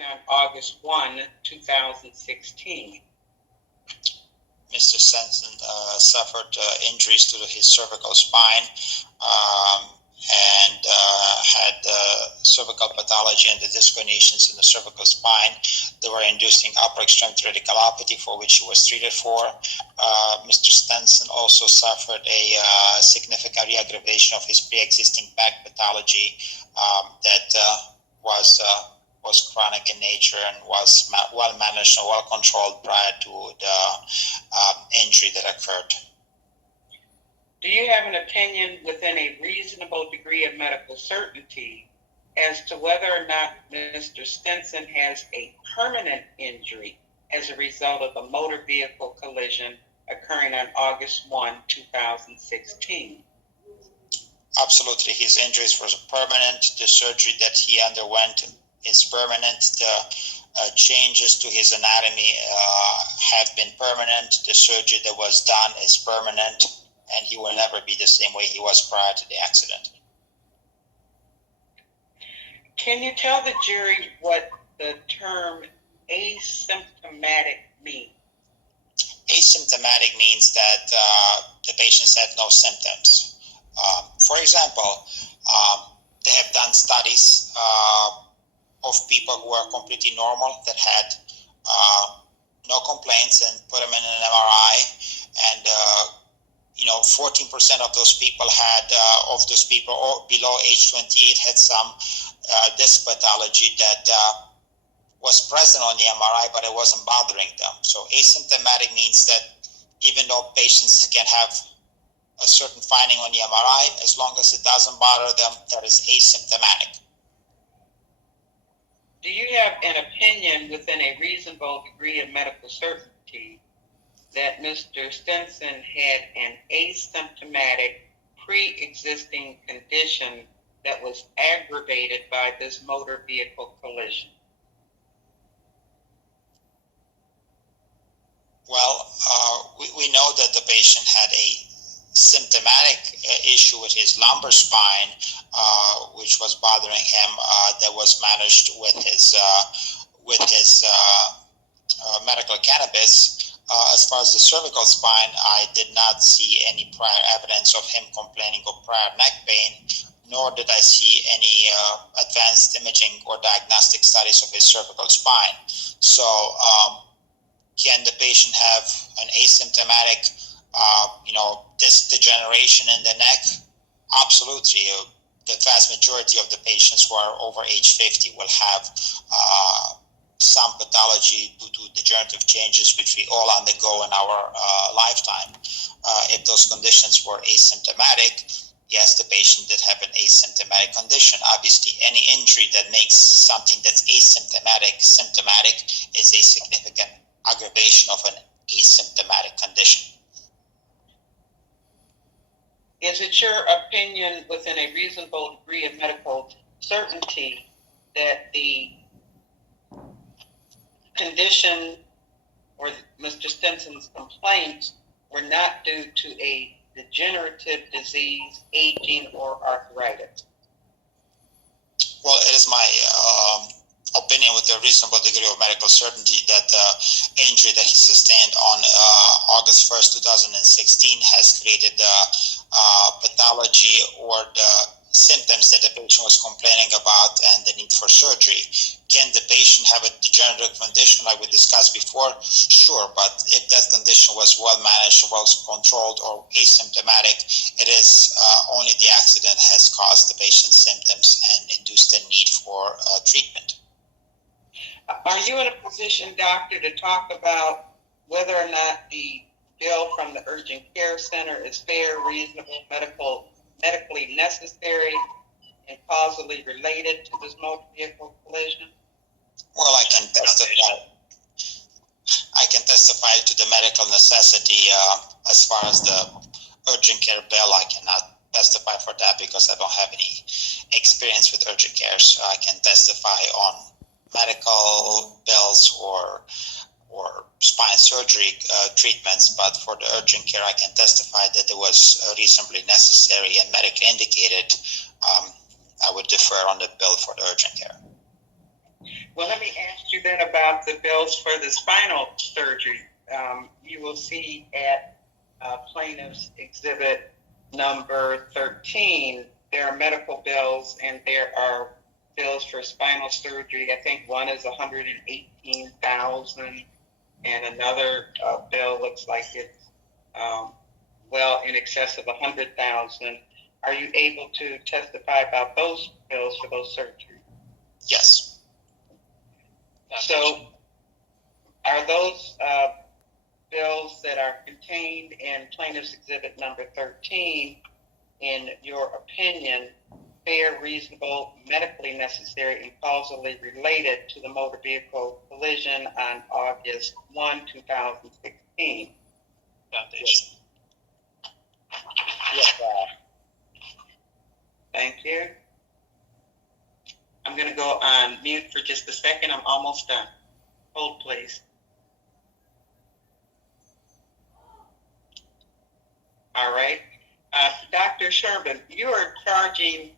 occurring on August 1, 2016. Mr. Stenson suffered injuries to his cervical spine and had cervical pathology and the disc herniations in the cervical spine. They were inducing upper extremity radiculopathy, for which he was treated for. Mr. Stenson also suffered a significant re-aggravation of his pre-existing back pathology that was chronic in nature and was well managed and well controlled prior to the injury that occurred. Do you have an opinion within a reasonable degree of medical certainty as to whether or not Mr. Stenson has a permanent injury as a result of a motor vehicle collision occurring on August 1, 2016? Absolutely. His injuries were permanent. The surgery that he underwent is permanent. The changes to his anatomy have been permanent. The surgery that was done is permanent, and he will never be the same way he was prior to the accident. Can you tell the jury what the term asymptomatic means? Asymptomatic means that the patients had no symptoms. For example, they have done studies of people who are completely normal that had no complaints and put them in an MRI, and 14% of those people below age 28 had some disc pathology that was present on the MRI, but it wasn't bothering them. So asymptomatic means that even though patients can have a certain finding on the MRI, as long as it doesn't bother them, that is asymptomatic. Do you have an opinion within a reasonable degree of medical certainty that Mr. Stenson had an asymptomatic pre-existing condition that was aggravated by this motor vehicle collision? Well, we know that the patient had a symptomatic issue with his lumbar spine, which was bothering him, that was managed with his medical cannabis. As far as the cervical spine, I did not see any prior evidence of him complaining of prior neck pain, nor did I see any advanced imaging or diagnostic studies of his cervical spine. So can the patient have an asymptomatic disc degeneration in the neck? Absolutely. The vast majority of the patients who are over age 50 will have some pathology due to degenerative changes which we all undergo in our lifetime. If those conditions were asymptomatic, yes, the patient did have an asymptomatic condition. Obviously, any injury that makes something that's asymptomatic symptomatic is a significant aggravation of an asymptomatic condition. Is it your opinion within a reasonable degree of medical certainty that the condition or Mr. Stenson's complaints were not due to a degenerative disease, aging, or arthritis? Well, it is my opinion with a reasonable degree of medical certainty that the injury that he sustained on August 1st, 2016 has created the pathology or the symptoms that the patient was complaining about and the need for surgery. Can the patient have a degenerative condition like we discussed before? Sure, but if that condition was well managed, well controlled, or asymptomatic, it is only the accident has caused the patient's symptoms and induced the need for treatment. Are you in a position, doctor, to talk about whether or not the bill from the urgent care center is fair, reasonable, medically necessary, and causally related to this motor vehicle collision? Well, I can testify to the medical necessity. As far as the urgent care bill, I cannot testify for that because I don't have any experience with urgent care. So I can testify on medical bills or spine surgery treatments, but for the urgent care, I can testify that it was reasonably necessary and medically indicated. I would defer on the bill for the urgent care. Well, let me ask you then about the bills for the spinal surgery. You will see at plaintiff's exhibit number 13, there are medical bills and there are bills for spinal surgery. I think one is $118,000 and another bill looks like it's well in excess of $100,000. Are you able to testify about those bills for those surgeries? Yes. So are those bills that are contained in plaintiff's exhibit number 13, in your opinion, fair, reasonable, medically necessary, and causally related to the motor vehicle collision on August 1, 2016? Foundation. Yes, thank you. I'm going to go on mute for just a second. I'm almost done. Hold, please. All right. Dr. Sherman, you are charging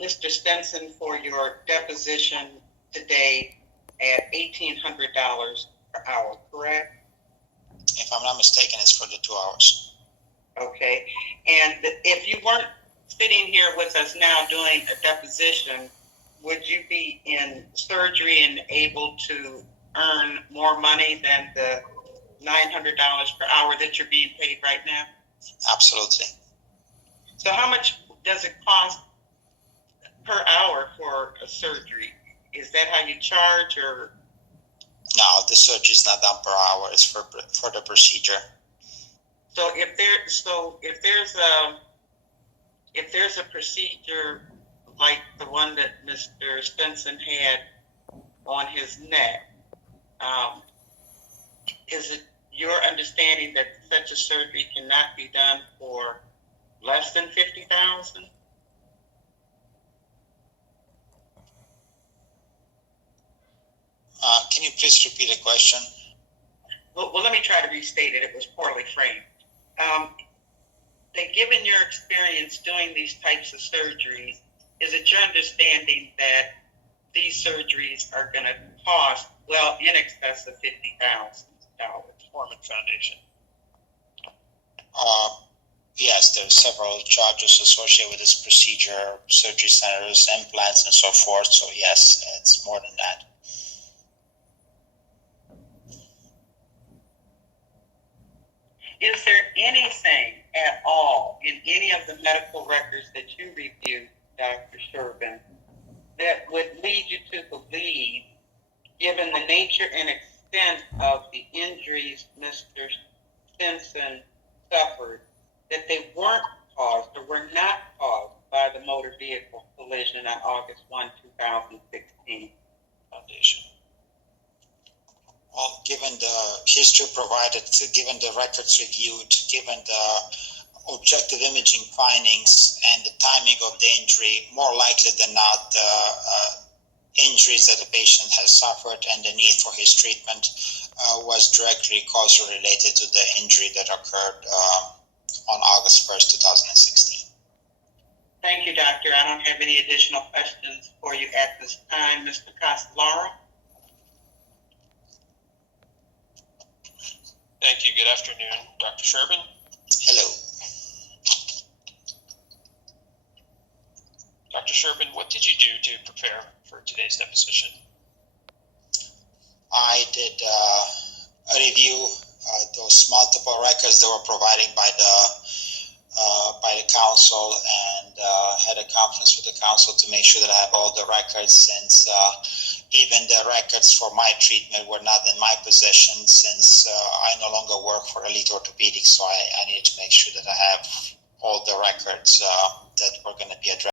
Mr. Stenson for your deposition today at $1,800 per hour, correct? If I'm not mistaken, it's for the 2 hours. Okay. And if you weren't sitting here with us now doing a deposition, would you be in surgery and able to earn more money than the $900 per hour that you're being paid right now? Absolutely. So how much does it cost per hour for a surgery? Is that how you charge, or? No, the surgery is not done per hour. It's for the procedure. So if there's a procedure like the one that Mr. Stenson had on his neck, is it your understanding that such a surgery cannot be done for less than $50,000? Can you please repeat the question? Well, let me try to restate it. It was poorly framed. Given your experience doing these types of surgeries, is it your understanding that these surgeries are going to cost well in excess of $50,000? Sherman Foundation. Yes, there are several charges associated with this procedure, surgery centers, implants, and so forth. So yes, it's more than that. Is there anything at all in any of the medical records that you reviewed, Dr. Sherman, that would lead you to believe, given the nature and extent of the injuries Mr. Stenson suffered, that they weren't caused or were not caused by the motor vehicle collision on August 1, 2016? Foundation. Well, given the history provided, given the records reviewed, given the objective imaging findings and the timing of the injury, more likely than not, injuries that the patient has suffered and the need for his treatment was directly causally related to the injury that occurred on August 1st, 2016. Thank you, Doctor. I don't have any additional questions for you at this time. Mr. Castellaro? Thank you. Good afternoon, Dr. Sherman. Hello. Dr. Sherman, what did you do to prepare for today's deposition? I did a review those multiple records that were provided by the council, and had a conference with the council to make sure that I have all the records, since even the records for my treatment were not in my possession, since I no longer work for Elite Orthopedics, so I needed to make sure that I have all the records that were going to be addressed